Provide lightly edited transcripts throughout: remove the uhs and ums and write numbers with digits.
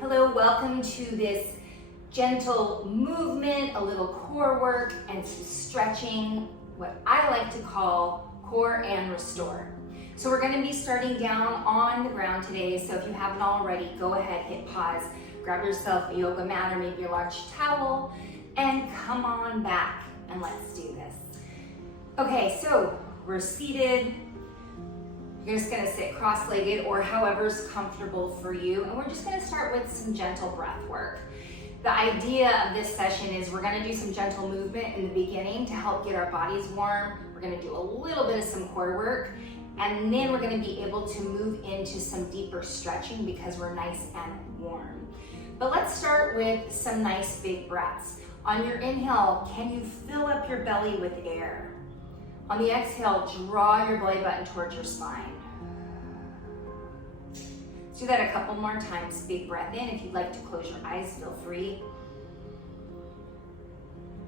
Hello, welcome to this gentle movement, a little core work, and some stretching, what I like to call core and restore. So we're going to be starting down on the ground today, so if you haven't already, go ahead, hit pause, grab yourself a yoga mat or maybe a large towel, and come on back, and let's do this. Okay, so we're seated. You're just gonna sit cross-legged or however's comfortable for you. And we're just gonna start with some gentle breath work. The idea of this session is we're gonna do some gentle movement in the beginning to help get our bodies warm. We're gonna do a little bit of some core work, and then we're gonna be able to move into some deeper stretching because we're nice and warm. But let's start with some nice big breaths. On your inhale, can you fill up your belly with air? On the exhale, draw your belly button towards your spine. Let's do that a couple more times. Big breath in. If you'd like to close your eyes, feel free.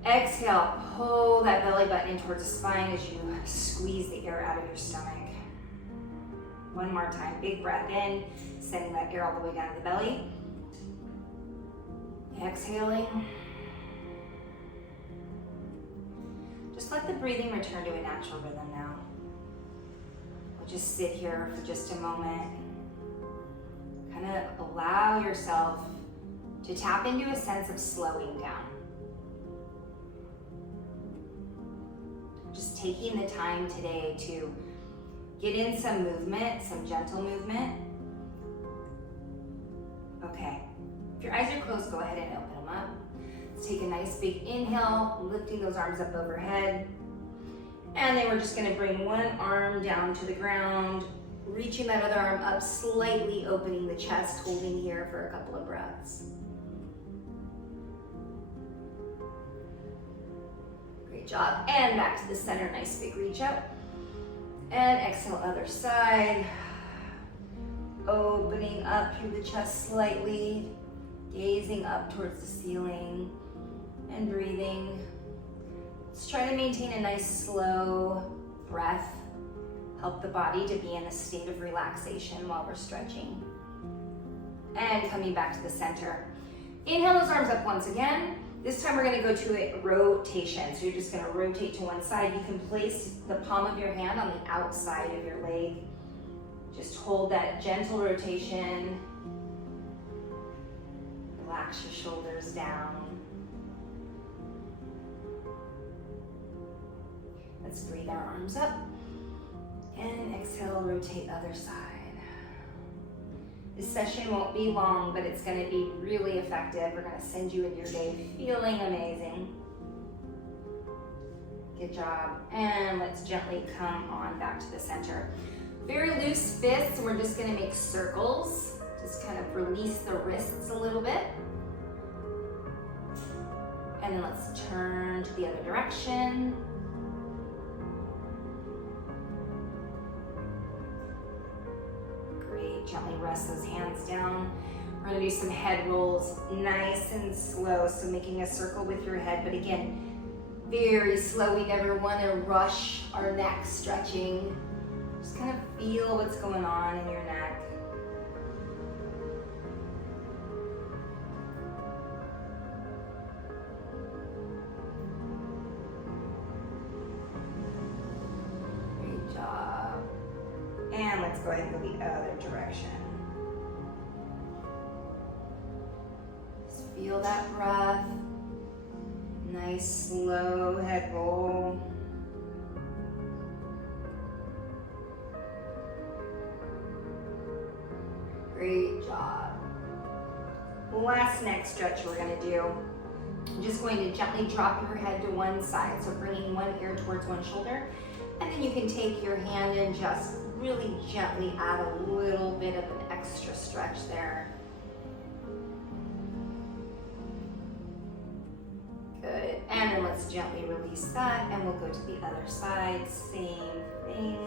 Exhale, pull that belly button in towards the spine as you squeeze the air out of your stomach. One more time. Big breath in, sending that air all the way down to the belly. Exhaling. Just let the breathing return to a natural rhythm now. We'll just sit here for just a moment. Kind of allow yourself to tap into a sense of slowing down. Just taking the time today to get in some movement, some gentle movement. Okay, if your eyes are closed, go ahead and open them up. Take a nice big inhale, lifting those arms up overhead. And then we're just gonna bring one arm down to the ground, reaching that other arm up, slightly opening the chest, holding here for a couple of breaths. Great job. And back to the center, nice big reach up. And exhale, other side. Opening up through the chest slightly, gazing up towards the ceiling. And breathing. Let's try to maintain a nice slow breath. Help the body to be in a state of relaxation while we're stretching. And coming back to the center. Inhale those arms up once again. This time we're going to go to a rotation. So you're just going to rotate to one side. You can place the palm of your hand on the outside of your leg. Just hold that gentle rotation. Relax your shoulders down. Let's breathe our arms up and exhale, rotate other side. This session won't be long, but it's going to be really effective. We're going to send you in your day feeling amazing. Good job. And let's gently come on back to the center. Very loose fists, and we're just going to make circles. Just kind of release the wrists a little bit. And then let's turn to the other direction. Gently rest those hands down. We're going to do some head rolls, nice and slow. So making a circle with your head, but again, very slow. We never want to rush our neck stretching. Just kind of feel what's going on in your neck. Great job. And let's go ahead and go the other direction. Just feel that breath. Nice slow head roll. Great job. Last neck stretch we're going to do. I'm just going to gently drop your head to one side. So bringing one ear towards one shoulder. And then you can take your hand and just really gently add a little bit of an extra stretch there. Good. And then let's gently release that and we'll go to the other side. Same thing.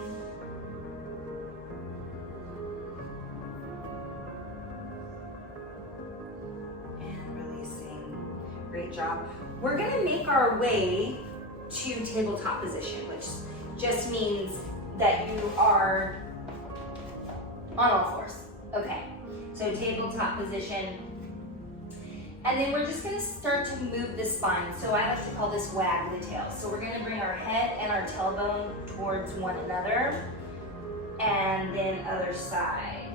And releasing. Great job. We're going to make our way to tabletop position, which just means that you are on all fours. Okay, so tabletop position, And then we're just gonna start to move the spine. So I like to call this wag the tail. So we're gonna bring our head and our tailbone towards one another, and then other side.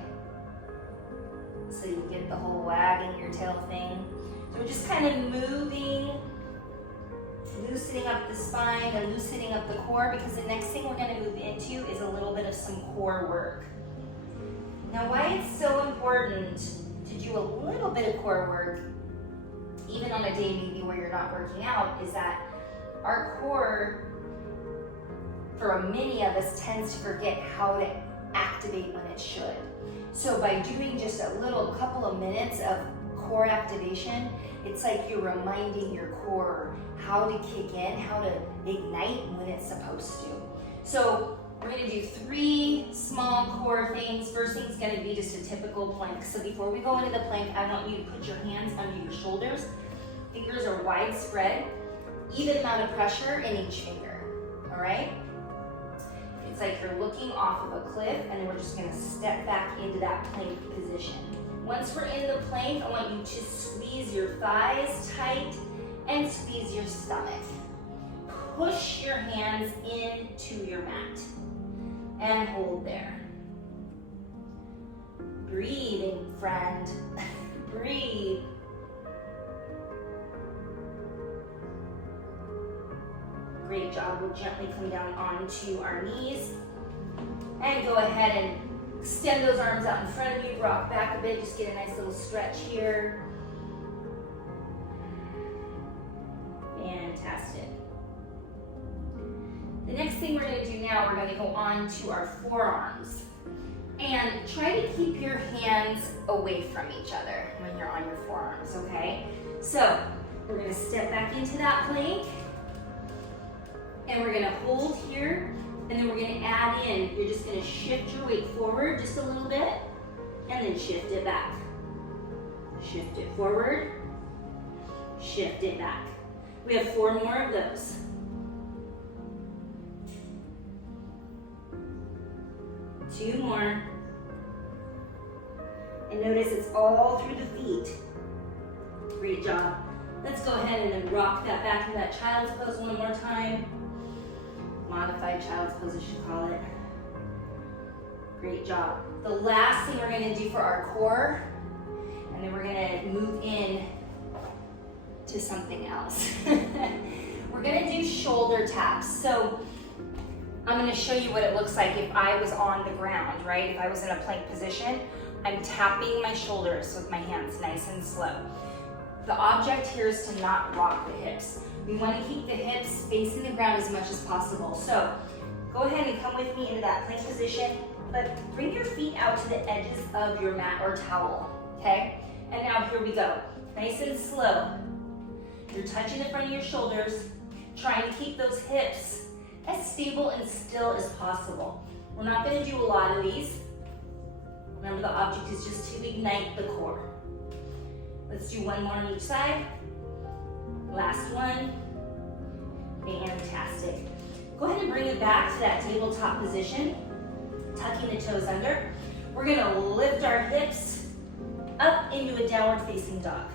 So you get the whole wagging your tail thing. So we're just kind of moving, loosening up the spine and loosening up the core, because the next thing we're gonna move into is a little bit of some core work. Now, why it's so important to do a little bit of core work, even on a day maybe where you're not working out, is that our core, for many of us, tends to forget how to activate when it should. So by doing just a little couple of minutes of core activation, it's like you're reminding your core how to kick in, how to ignite when it's supposed to. So we're gonna do 3 small core things. First thing's gonna be just a typical plank. So before we go into the plank, I want you to put your hands under your shoulders. Fingers are widespread, even amount of pressure in each finger, all right? It's like you're looking off of a cliff, and then we're just gonna step back into that plank position. Once we're in the plank, I want you to squeeze your thighs tight and squeeze your stomach. Push your hands into your mat and hold there. Breathing, friend. Breathe. Great job. We'll gently come down onto our knees and go ahead and extend those arms out in front of you. Rock back a bit. Just get a nice little stretch here. Fantastic. The next thing we're going to do now, we're going to go on to our forearms. And try to keep your hands away from each other when you're on your forearms, okay? So we're going to step back into that plank. And we're gonna hold here, and then we're gonna add in. You're just gonna shift your weight forward just a little bit, and then shift it back. Shift it forward, shift it back. We have 4 more of those. Two more. And notice it's all through the feet. Great job. Let's go ahead and then rock that back into that child's pose one more time. Modified child's pose, I should call it. Great job. The last thing we're going to do for our core, and then we're going to move in to something else. We're going to do shoulder taps. So I'm going to show you what it looks like if I was on the ground, right? If I was in a plank position, I'm tapping my shoulders with my hands nice and slow. The object here is to not rock the hips. We want to keep the hips facing the ground as much as possible. So go ahead and come with me into that plank position, but bring your feet out to the edges of your mat or towel, okay? And now here we go. Nice and slow. You're touching the front of your shoulders, trying to keep those hips as stable and still as possible. We're not going to do a lot of these. Remember, the object is just to ignite the core. Let's do 1 more on each side. Last one. Fantastic. Go ahead and bring it back to that tabletop position, tucking the toes under. We're gonna lift our hips up into a downward facing dog.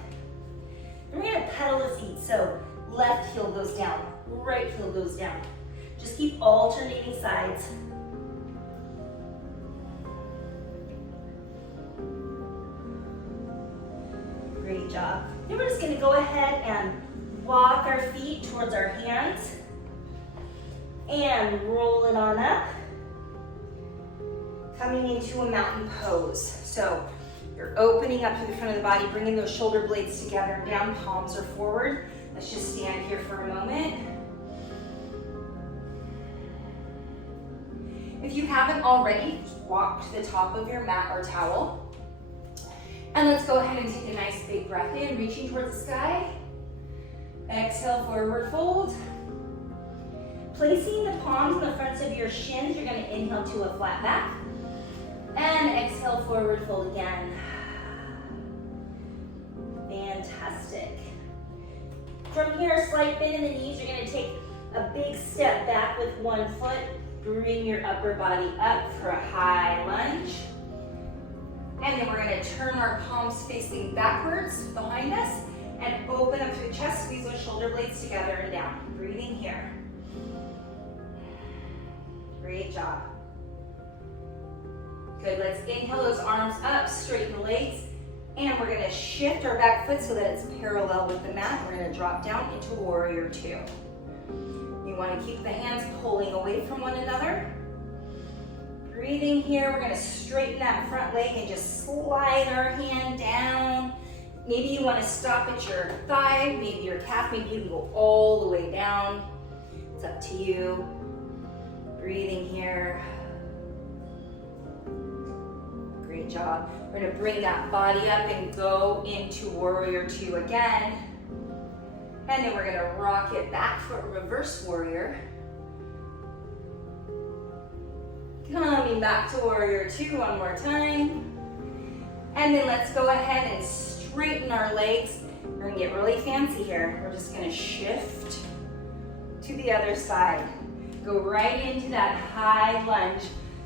And we're gonna pedal the feet, so left heel goes down, right heel goes down. Just keep alternating sides. Great job. Then we're just gonna go ahead and walk our feet towards our hands and roll it on up, coming into a mountain pose. So you're opening up through the front of the body, bringing those shoulder blades together, down, palms are forward. Let's just stand here for a moment. If you haven't already, walk to the top of your mat or towel. And let's go ahead and take a nice big breath in, reaching towards the sky. Exhale, forward fold. Placing the palms in the fronts of your shins, you're going to inhale to a flat back. And exhale, forward fold again. Fantastic. From here, slight bend in the knees. You're going to take a big step back with one foot. Bring your upper body up for a high lunge. And then we're going to turn our palms facing backwards behind us. And open up through the chest, squeeze those shoulder blades together and down. Breathing here. Great job. Good, let's inhale those arms up, straighten the legs, and we're gonna shift our back foot so that it's parallel with the mat. We're gonna drop down into warrior two. You wanna keep the hands pulling away from one another. Breathing here, we're gonna straighten that front leg and just slide our hand down. Maybe you wanna stop at your thigh, maybe your calf, maybe you can go all the way down. It's up to you. Breathing here. Great job. We're gonna bring that body up and go into warrior two again. And then we're gonna rock it back for a reverse warrior. Coming back to warrior two one more time. And then let's go ahead and straighten our legs. We're gonna get really fancy here. We're just gonna shift to the other side. Go right into that high lunge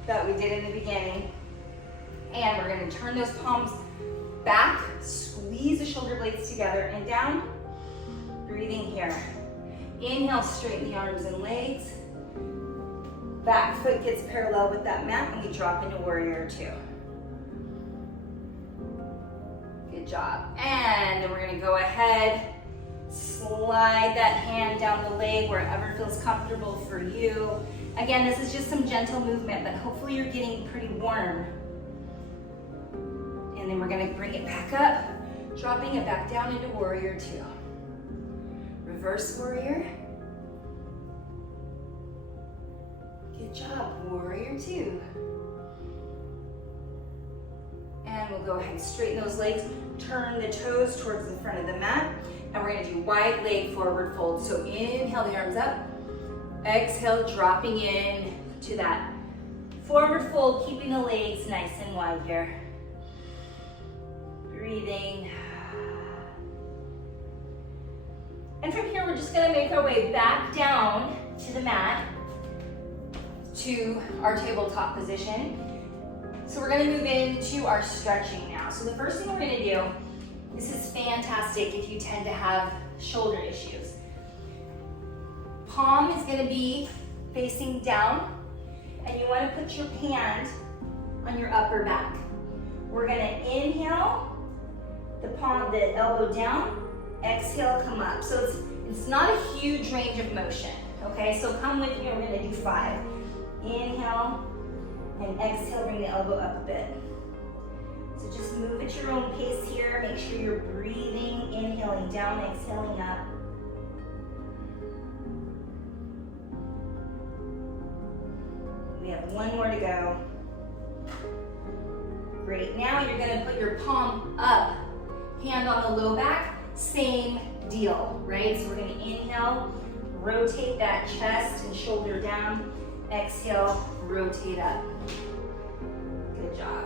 that we did in the beginning. And we're gonna turn those palms back, squeeze the shoulder blades together and down. Breathing here. Inhale, straighten the arms and legs. Back foot gets parallel with that mat and we drop into warrior two. Good job. And then we're gonna go ahead, slide that hand down the leg wherever feels comfortable for you. Again, this is just some gentle movement, but hopefully you're getting pretty warm. And then we're gonna bring it back up, dropping it back down into warrior two. Reverse warrior. Good job, warrior two. And we'll go ahead and straighten those legs, turn the toes towards the front of the mat, and we're gonna do wide leg forward fold. So inhale the arms up, exhale, dropping in to that forward fold, keeping the legs nice and wide here. Breathing. And from here, we're just gonna make our way back down to the mat, to our tabletop position. So we're gonna move into our stretching now. So the first thing we're gonna do, this is fantastic if you tend to have shoulder issues. Palm is gonna be facing down, and you wanna put your hand on your upper back. We're gonna inhale, the elbow down, exhale, come up. So it's not a huge range of motion, okay? So come with me, we're gonna do 5. Inhale, and exhale, bring the elbow up a bit. So just move at your own pace here. Make sure you're breathing, inhaling down, exhaling up. We have 1 more to go. Great, now you're gonna put your palm up, hand on the low back, same deal, right? So we're gonna inhale, rotate that chest and shoulder down, exhale, rotate up. Good job.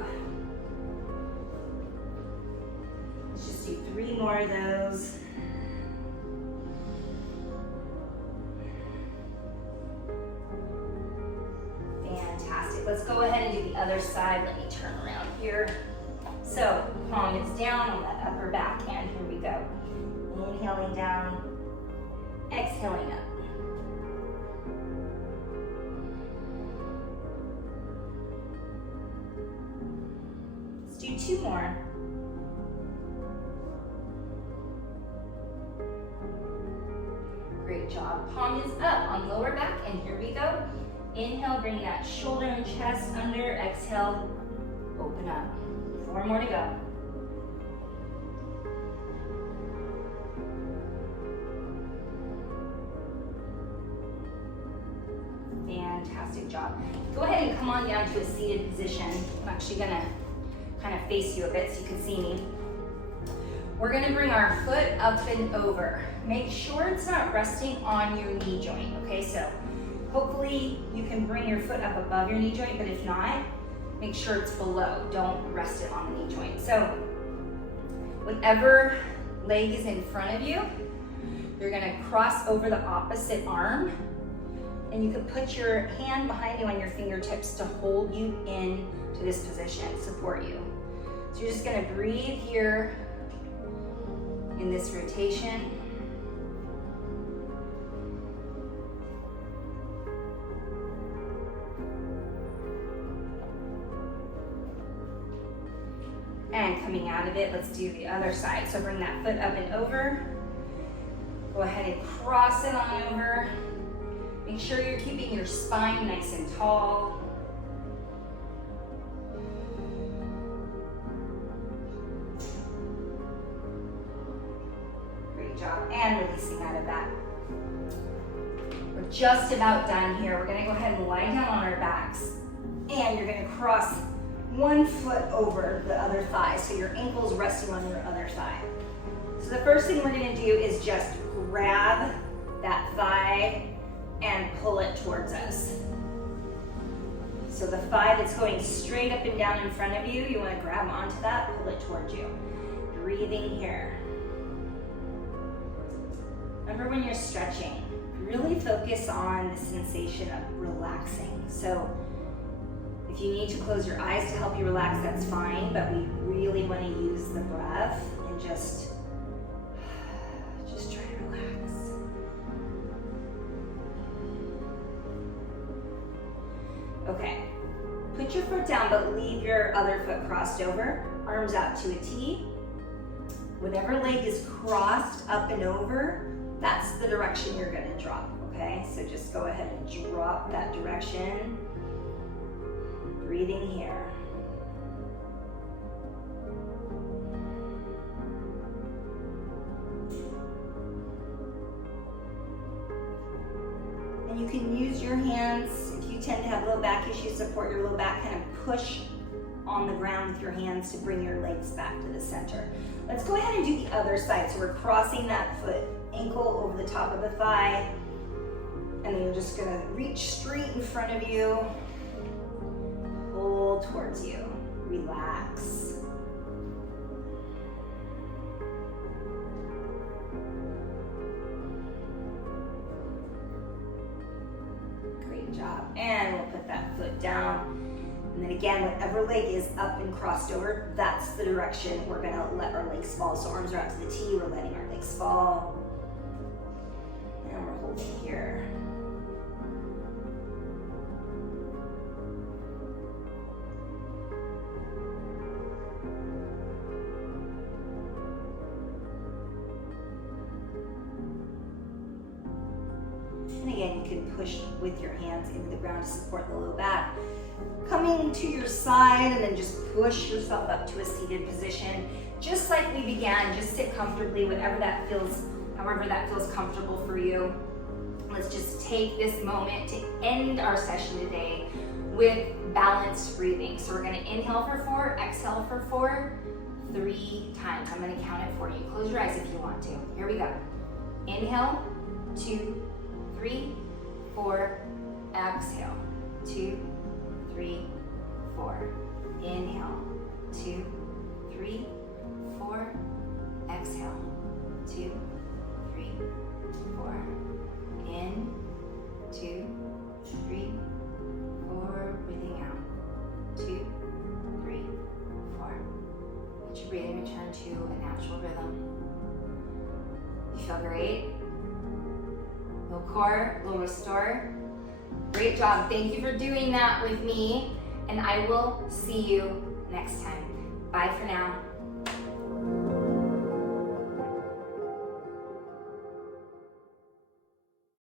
Let's just do 3 more of those. Fantastic. Let's go ahead and do the other side. Let me turn around here. So palm is down on that upper back, and here we go. Inhaling down, exhaling up. Let's do 2 more. Great job. Palm is up on lower back, and here we go. Inhale, bring that shoulder and chest under. Exhale, open up. 4 more to go. Fantastic job. Go ahead and come on down to a seated position. I'm actually gonna kind of face you a bit so you can see me. We're gonna bring our foot up and over. Make sure it's not resting on your knee joint, okay? So hopefully you can bring your foot up above your knee joint, but if not, make sure it's below. Don't rest it on the knee joint. So whatever leg is in front of you, you're gonna cross over the opposite arm, and you can put your hand behind you on your fingertips to hold you in to this position, support you. So you're just gonna breathe here. in this rotation. And coming out of it, let's do the other side. So bring that foot up and over. Go ahead and cross it on over. Make sure you're keeping your spine nice and tall. Great job. And releasing out of that. We're just about done here. We're gonna go ahead and lie down on our backs. And you're gonna cross one foot over the other thigh, so your ankle's resting on your other thigh. So the first thing we're gonna do is just grab that thigh and pull it towards us. So the thigh that's going straight up and down in front of you, you wanna grab onto that, pull it towards you. Breathing here. Remember when you're stretching, really focus on the sensation of relaxing. So if you need to close your eyes to help you relax, that's fine, but we really want to use the breath and just try to relax. Okay, put your foot down, but leave your other foot crossed over, arms out to a T. Whatever leg is crossed up and over, that's the direction you're going to drop, okay? So just go ahead and drop that direction. Breathing here. And you can use your hands, if you tend to have low back issues, support your low back, kind of push on the ground with your hands to bring your legs back to the center. Let's go ahead and do the other side. So we're crossing that foot, ankle over the top of the thigh, and then you're just gonna reach straight in front of you. Pull towards you. Relax. Great job. And we'll put that foot down. And then again, whatever leg is up and crossed over, that's the direction we're gonna let our legs fall. So arms are out to the T, we're letting our legs fall. And we're holding here. And again, you can push with your hands into the ground to support the low back. Coming to your side and then just push yourself up to a seated position. Just like we began, just sit comfortably, whatever that feels, however that feels comfortable for you. Let's just take this moment to end our session today with balanced breathing. So we're gonna inhale for 4, exhale for 4, 3 times. I'm gonna count it for you. Close your eyes if you want to. Here we go. Inhale, 2, 3, 4, exhale, 2, 3, 4. Inhale, 2, 3, 4. Exhale, 2, 3, 4. In, 2, 3, 4. Breathing out, 2, 3, 4. Let your breathing return to a natural rhythm. You feel great? Low core, low restore. Great job. Thank you for doing that with me, and I will see you next time. Bye for now.